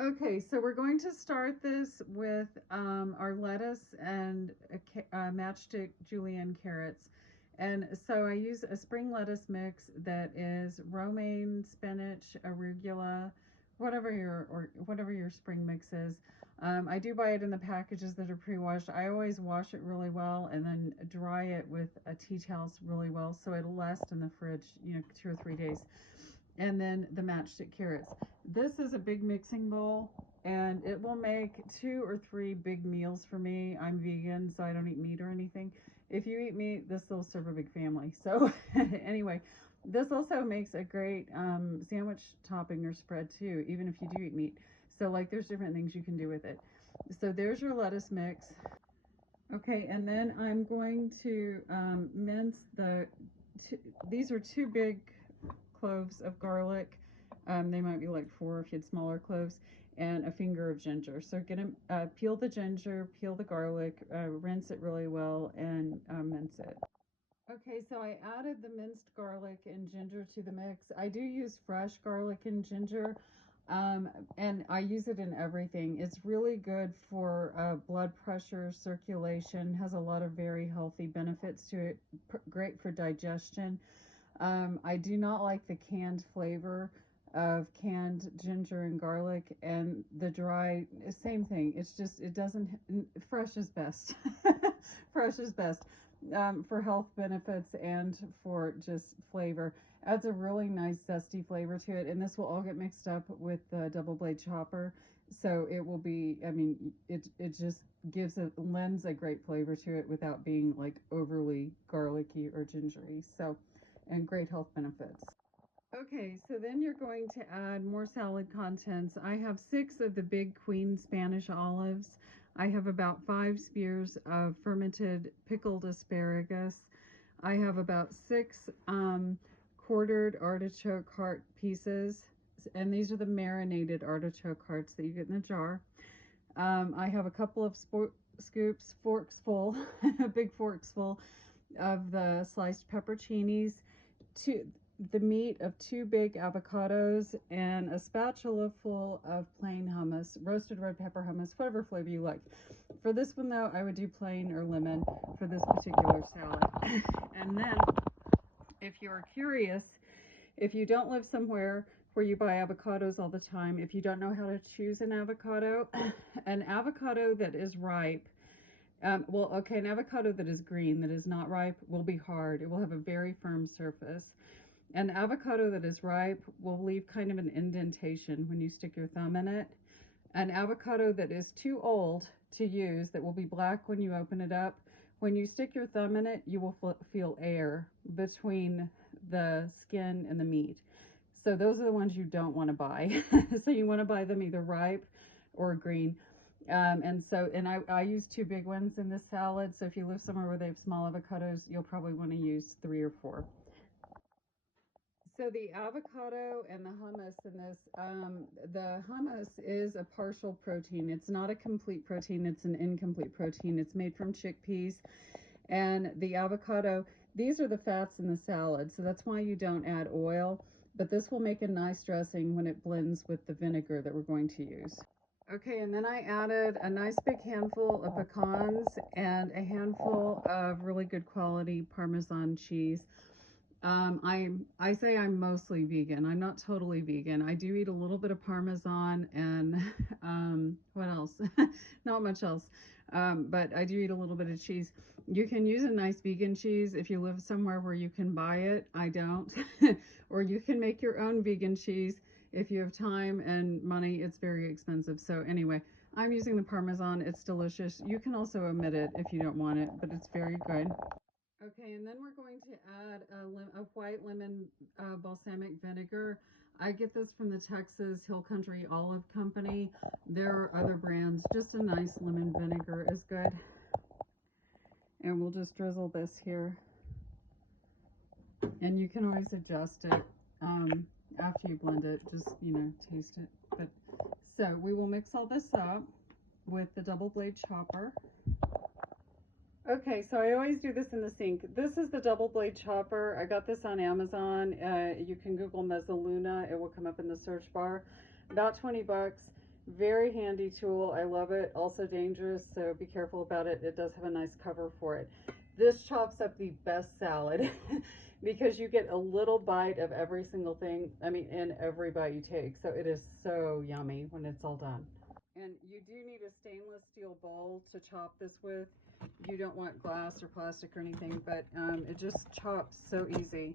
Okay, so we're going to start this with our lettuce and matchstick julienne carrots. And so I use a spring lettuce mix that is romaine, spinach, arugula, whatever your spring mix is. I do buy it in the packages that are pre-washed. I always wash it really well and then dry it with a tea towel really well so it'll last in the fridge, 2 or 3 days. And then the matchstick carrots. This is a big mixing bowl and it will make 2 or 3 big meals for me. I'm vegan, so I don't eat meat or anything. If you eat meat, this will serve a big family. So, anyway, this also makes a great sandwich topping or spread too, even if you do eat meat. So, like, there's different things you can do with it. So, there's your lettuce mix. Okay, and then I'm going to mince two, these are 2 big cloves of garlic. They might be like 4 if you had smaller cloves, and a finger of ginger. So get them, peel the ginger, peel the garlic, rinse it really well, and mince it. Okay, so I added the minced garlic and ginger to the mix. I do use fresh garlic and ginger, um, and I use it in everything. It's really good for blood pressure, circulation, has a lot of very healthy benefits to it, great for digestion. I do not like the canned flavor of canned ginger and garlic, and the dry, same thing. It's just, it doesn't, fresh is best. Fresh is best for health benefits and for just flavor. Adds a really nice zesty flavor to it, and this will all get mixed up with the double blade chopper. So it will be, I mean, it just lends a great flavor to it without being like overly garlicky or gingery. So, and great health benefits. Okay, so then you're going to add more salad contents. I have 6 of the big queen Spanish olives. I have about 5 spears of fermented pickled asparagus. I have about 6 quartered artichoke heart pieces, and these are the marinated artichoke hearts that you get in the jar. I have a couple of forks full, big forks full of the sliced pepperoncinis, two, the meat of 2 big avocados, and a spatula full of plain hummus, roasted red pepper hummus, whatever flavor you like. For this one, though, I would do plain or lemon for this particular salad. And then, if you're curious, if you don't live somewhere where you buy avocados all the time, if you don't know how to choose an avocado that is ripe, well, okay, an avocado that is green, that is not ripe, will be hard. It will have a very firm surface. An avocado that is ripe will leave kind of an indentation when you stick your thumb in it. An avocado that is too old to use, that will be black when you open it up, when you stick your thumb in it, you will feel air between the skin and the meat. So those are the ones you don't want to buy. So you want to buy them either ripe or green. And I use 2 big ones in this salad. So if you live somewhere where they have small avocados, you'll probably want to use 3 or 4. So the avocado and the hummus in this, the hummus is a partial protein. It's not a complete protein. It's an incomplete protein. It's made from chickpeas. And the avocado, these are the fats in the salad. So that's why you don't add oil. But this will make a nice dressing when it blends with the vinegar that we're going to use. Okay, and then I added a nice big handful of pecans and a handful of really good quality Parmesan cheese. I say I'm mostly vegan. I'm not totally vegan. I do eat a little bit of Parmesan and what else? Not much else. But I do eat a little bit of cheese. You can use a nice vegan cheese if you live somewhere where you can buy it. I don't. Or you can make your own vegan cheese if you have time and money. It's very expensive. So anyway, I'm using the Parmesan. It's delicious. You can also omit it if you don't want it, but it's very good. Okay, and then we're going to add a white lemon balsamic vinegar. I get this from the Texas Hill Country Olive Company. There are other brands. Just a nice lemon vinegar is good. And we'll just drizzle this here. And you can always adjust it after you blend it. Just, taste it. But so we will mix all this up with the double blade chopper. Okay, so I always do this in the sink. This is the double blade chopper. I got this on Amazon. You can Google Mezzaluna. It will come up in the search bar. About 20 bucks. Very handy tool. I love it. Also dangerous, so be careful about it. It does have a nice cover for it. This chops up the best salad because you get a little bite of every single thing. I mean, in every bite you take. So it is so yummy when it's all done. And you do need a stainless steel bowl to chop this with. You don't want glass or plastic or anything, but it just chops so easy.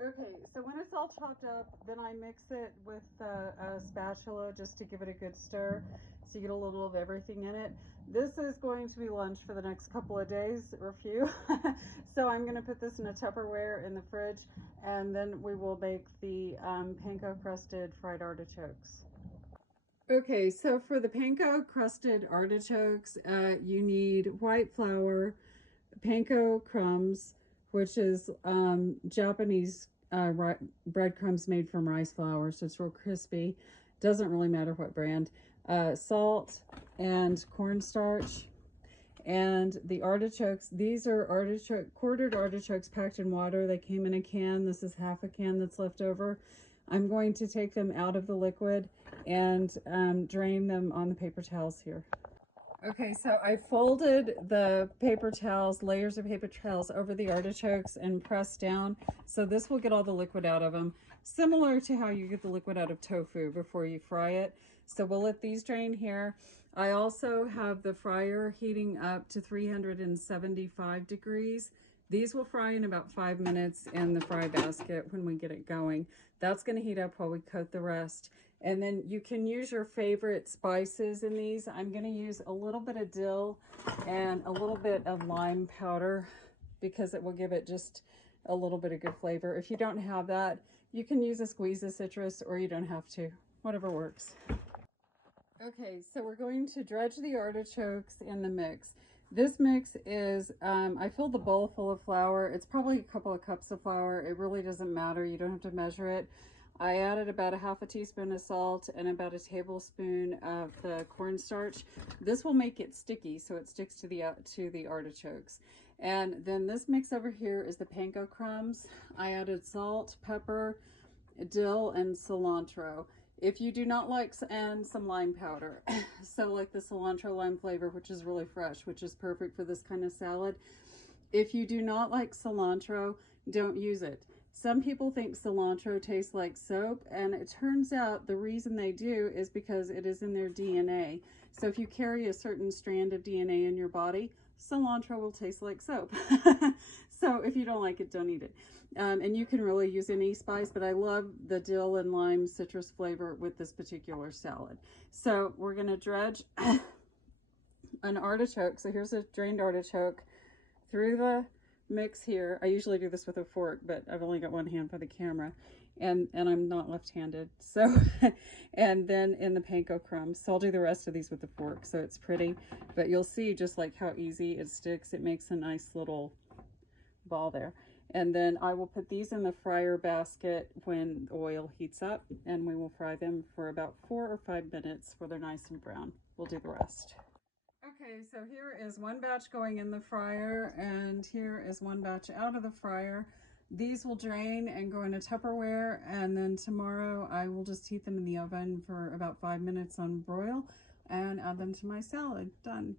Okay, so when it's all chopped up, then I mix it with a spatula just to give it a good stir so you get a little of everything in it. This is going to be lunch for the next couple of days or few. So I'm going to put this in a Tupperware in the fridge, and then we will make the panko crusted fried artichokes. Okay, so for the panko crusted artichokes, you need white flour, panko crumbs, which is Japanese breadcrumbs made from rice flour, so it's real crispy. Doesn't really matter what brand. Salt and cornstarch. And the artichokes, these are quartered artichokes packed in water. They came in a can. This is half a can that's left over. I'm going to take them out of the liquid and drain them on the paper towels here. Okay, so I folded the paper towels, layers of paper towels over the artichokes and pressed down. So this will get all the liquid out of them, similar to how you get the liquid out of tofu before you fry it. So we'll let these drain here. I also have the fryer heating up to 375 degrees. These will fry in about 5 minutes in the fry basket when we get it going. That's going to heat up while we coat the rest. And then you can use your favorite spices in these. I'm going to use a little bit of dill and a little bit of lime powder because it will give it just a little bit of good flavor. If you don't have that, you can use a squeeze of citrus, or you don't have to. Whatever works. Okay, so we're going to dredge the artichokes in the mix. This mix is, I filled the bowl full of flour. It's probably a couple of cups of flour. It really doesn't matter. You don't have to measure it. I added about a half a teaspoon of salt and about a tablespoon of the cornstarch. This will make it sticky, so it sticks to the artichokes. And then this mix over here is the panko crumbs. I added salt, pepper, dill, and cilantro. If you do not like, and some lime powder. So like the cilantro lime flavor, which is really fresh, which is perfect for this kind of salad. If you do not like cilantro, don't use it. Some people think cilantro tastes like soap, and it turns out the reason they do is because it is in their DNA. So if you carry a certain strand of DNA in your body, cilantro will taste like soap. So if you don't like it, don't eat it. And you can really use any spice, but I love the dill and lime citrus flavor with this particular salad. So we're going to dredge an artichoke. So here's a drained artichoke through the mix here. I usually do this with a fork, but I've only got one hand for the camera, and I'm not left-handed. So and then in the panko crumbs. So I'll do the rest of these with the fork so it's pretty, but you'll see just like how easy it sticks. It makes a nice little ball there. And then I will put these in the fryer basket when the oil heats up, and we will fry them for about 4 or 5 minutes where they're nice and brown. We'll do the rest. Okay, so here is one batch going in the fryer, and here is one batch out of the fryer. These will drain and go in a Tupperware, and then tomorrow I will just heat them in the oven for about 5 minutes on broil and add them to my salad. Done.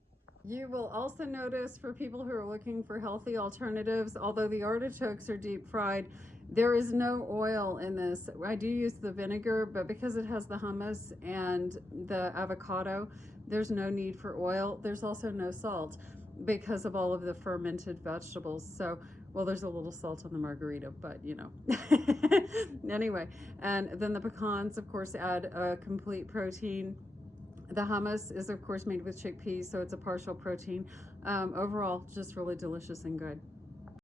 You will also notice, for people who are looking for healthy alternatives, although the artichokes are deep fried, there is no oil in this. I do use the vinegar, but because it has the hummus and the avocado, there's no need for oil. There's also no salt because of all of the fermented vegetables. So, well, there's a little salt on the margarita, but you know. Anyway, and then the pecans, of course, add a complete protein. The hummus is, of course, made with chickpeas, so it's a partial protein. Overall, just really delicious and good.